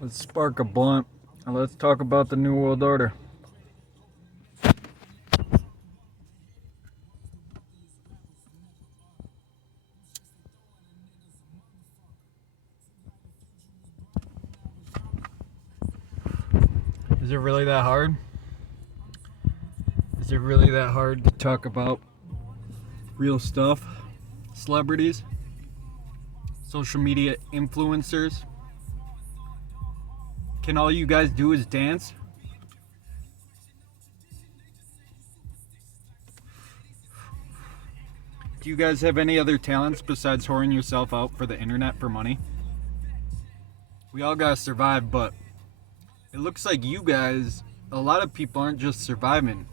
Let's spark a blunt and let's talk about the New World Order. Is it really that hard? Is it really that hard to talk about real stuff? Celebrities? Social media influencers? Can all you guys do is dance? Do you guys have any other talents besides whoring yourself out for the internet for money? We all gotta survive, but it looks like you guys, a lot of people aren't just surviving.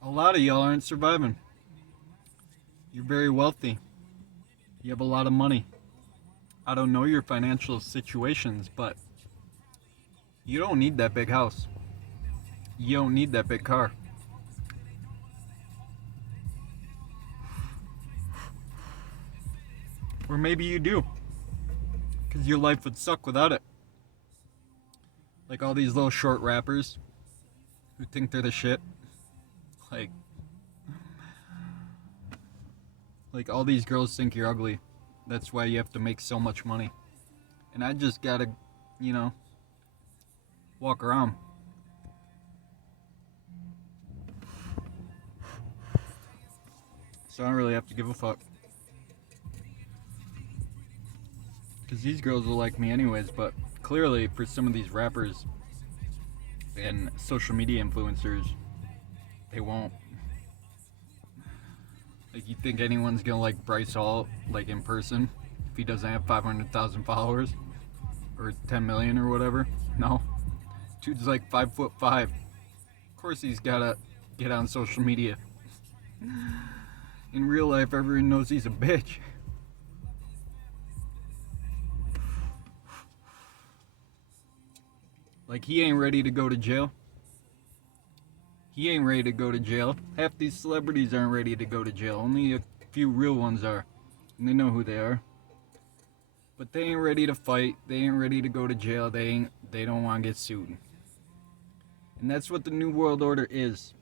A lot of y'all aren't surviving. You're very wealthy. You have a lot of money. I don't know your financial situations, but you don't need that big house. You don't need that big car. Or maybe you do, because your life would suck without it. Like all these little short rappers who think they're the shit. Like all these girls think you're ugly. That's why you have to make so much money. And I just gotta, walk around. So I don't really have to give a fuck. Because these girls will like me anyways, but clearly for some of these rappers and social media influencers, they won't. Like, you think anyone's gonna like Bryce Hall, like, in person, if he doesn't have 500,000 followers? Or 10 million or whatever? No. Dude's like 5'5". Of course he's gotta get on social media. In real life, everyone knows he's a bitch. Like, he ain't ready to go to jail. He ain't ready to go to jail. Half these celebrities aren't ready to go to jail. Only a few real ones are. And they know who they are. But they ain't ready to fight. They ain't ready to go to jail. They don't want to get sued. And that's what the New World Order is.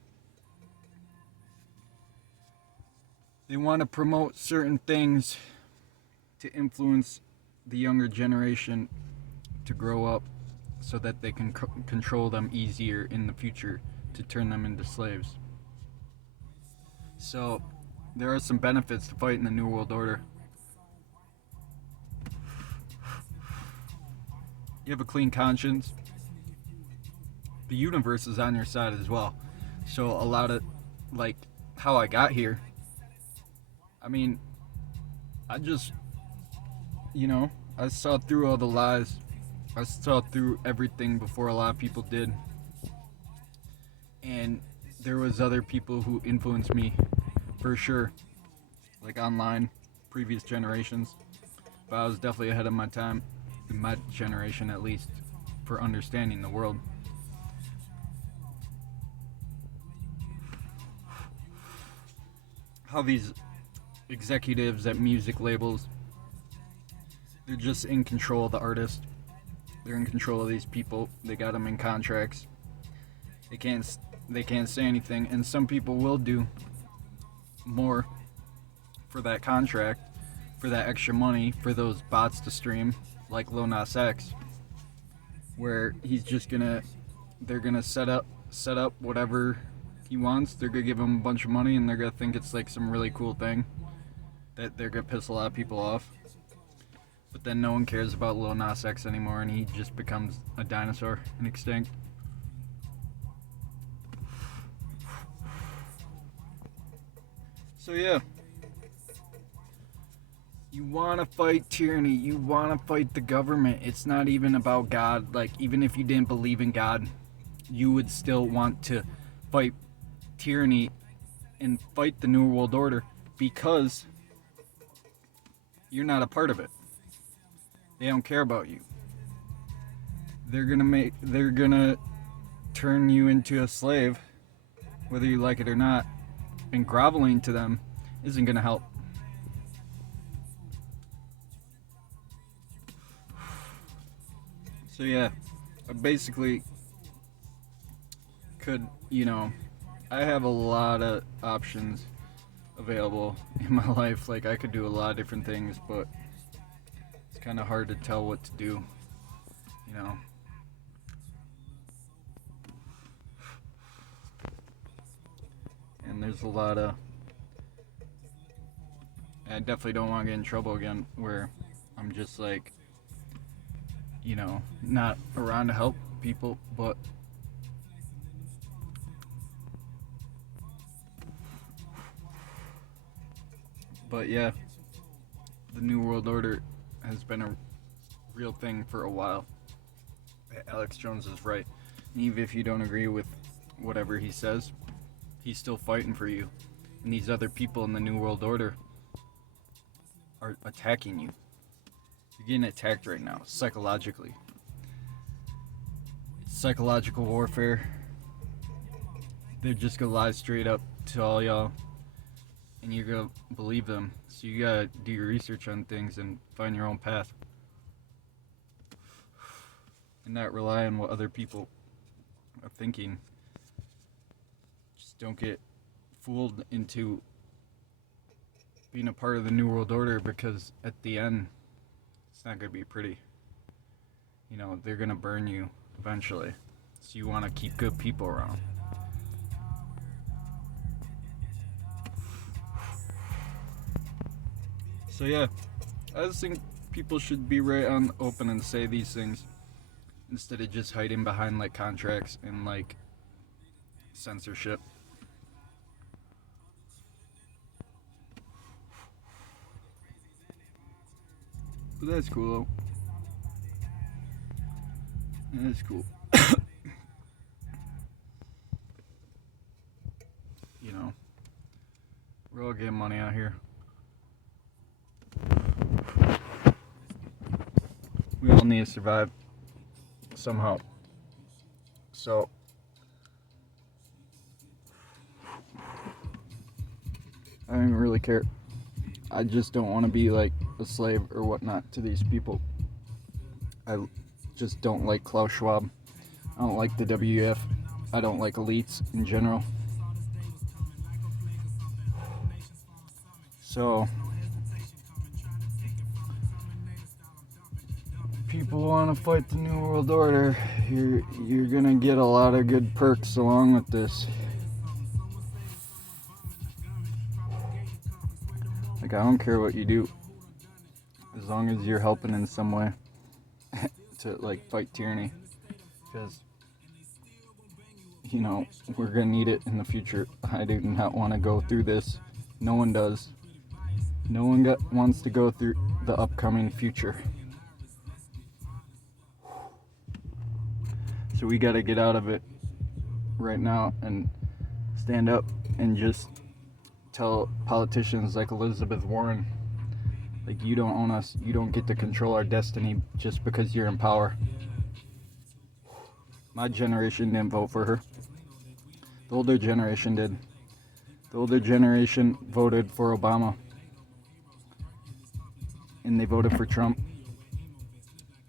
They want to promote certain things to influence the younger generation to grow up so that they can control them easier in the future, to turn them into slaves. So there are some benefits to fighting the New World Order. You have a clean conscience. The universe is on your side as well. So a lot of, like, how I got here, I mean, I just, I saw through all the lies. I saw through everything before a lot of people did. And there was other people who influenced me, for sure, like online, previous generations. But I was definitely ahead of my time, in my generation at least, for understanding the world. How these executives at music labels, they're just in control of the artist. They're in control of these people. They got them in contracts. They can't say anything, and some people will do more for that contract, for that extra money, for those bots to stream, like Lil Nas X, where they're gonna set up whatever he wants. They're gonna give him a bunch of money, and they're gonna think it's like some really cool thing that they're gonna piss a lot of people off. But then no one cares about Lil Nas X anymore, and he just becomes a dinosaur and extinct. So yeah, you want to fight tyranny, you want to fight the government. It's not even about God. Like, even if you didn't believe in God, you would still want to fight tyranny and fight the New World Order, because you're not a part of it. They don't care about you. They're gonna turn you into a slave, whether you like it or not. And groveling to them isn't gonna help. So yeah, I basically could, I have a lot of options available in my life. Like, I could do a lot of different things, but it's kind of hard to tell what to do, you know. And there's a lot of, I definitely don't want to get in trouble again where I'm just like, not around to help people, but yeah, the New World Order has been a real thing for a while. Alex Jones is right. Even if you don't agree with whatever he says, he's still fighting for you. And these other people in the New World Order are attacking you. You're getting attacked right now, psychologically. It's psychological warfare. They're just gonna lie straight up to all y'all, and you're gonna believe them. So you gotta do your research on things and find your own path. And not rely on what other people are thinking. Just don't get fooled into being a part of the New World Order, because at the end, it's not going to be pretty. They're going to burn you eventually. So you want to keep good people around. So yeah, I just think people should be right on open and say these things instead of just hiding behind like contracts and like censorship. But that's cool. That's cool. We're all getting money out here. We all need to survive somehow. So I don't even really care. I just don't want to be like a slave or whatnot to these people. I just don't like Klaus Schwab. I don't like the WEF. I don't like elites in general. So people want to fight the New World Order. You're gonna get a lot of good perks along with this. Like, I don't care what you do, as long as you're helping in some way to like fight tyranny, because we're gonna need it in the future. I do not want to go through this. No one does. No one wants to go through the upcoming future. So we got to get out of it right now and stand up and just tell politicians like Elizabeth Warren, like, you don't own us. You don't get to control our destiny just because you're in power. My generation didn't vote for her. The older generation did. The older generation voted for Obama. And they voted for Trump.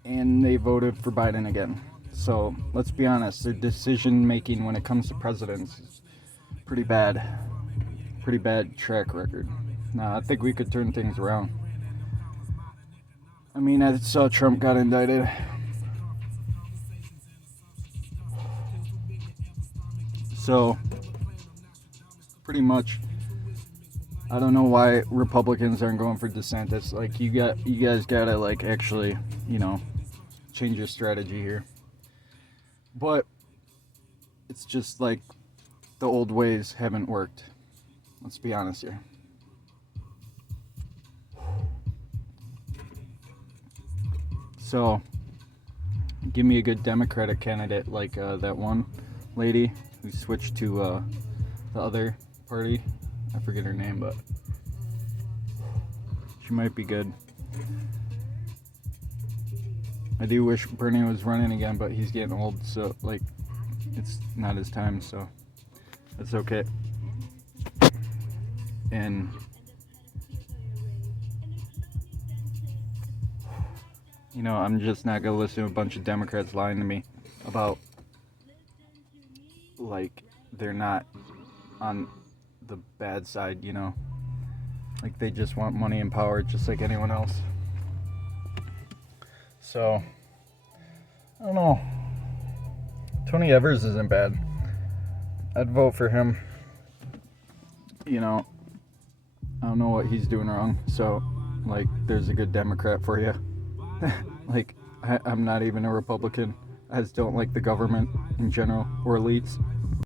And they voted for Biden again. So let's be honest, their decision making when it comes to presidents is pretty bad. Pretty bad track record. Now, I think we could turn things around. I mean, I saw Trump got indicted. So, pretty much, I don't know why Republicans aren't going for DeSantis. Like, you guys gotta like actually, change your strategy here. But it's just like the old ways haven't worked. Let's be honest here. So, give me a good Democratic candidate like that one lady who switched to the other party. I forget her name, but she might be good. I do wish Bernie was running again, but he's getting old, so like it's not his time, so that's okay. And You know, I'm just not gonna listen to a bunch of Democrats lying to me about, like, they're not on the bad side, you know? Like, they just want money and power just like anyone else. So, I don't know. Tony Evers isn't bad. I'd vote for him. You know, I don't know what he's doing wrong. So, like, there's a good Democrat for you. I'm not even a Republican. I just don't like the government in general or elites.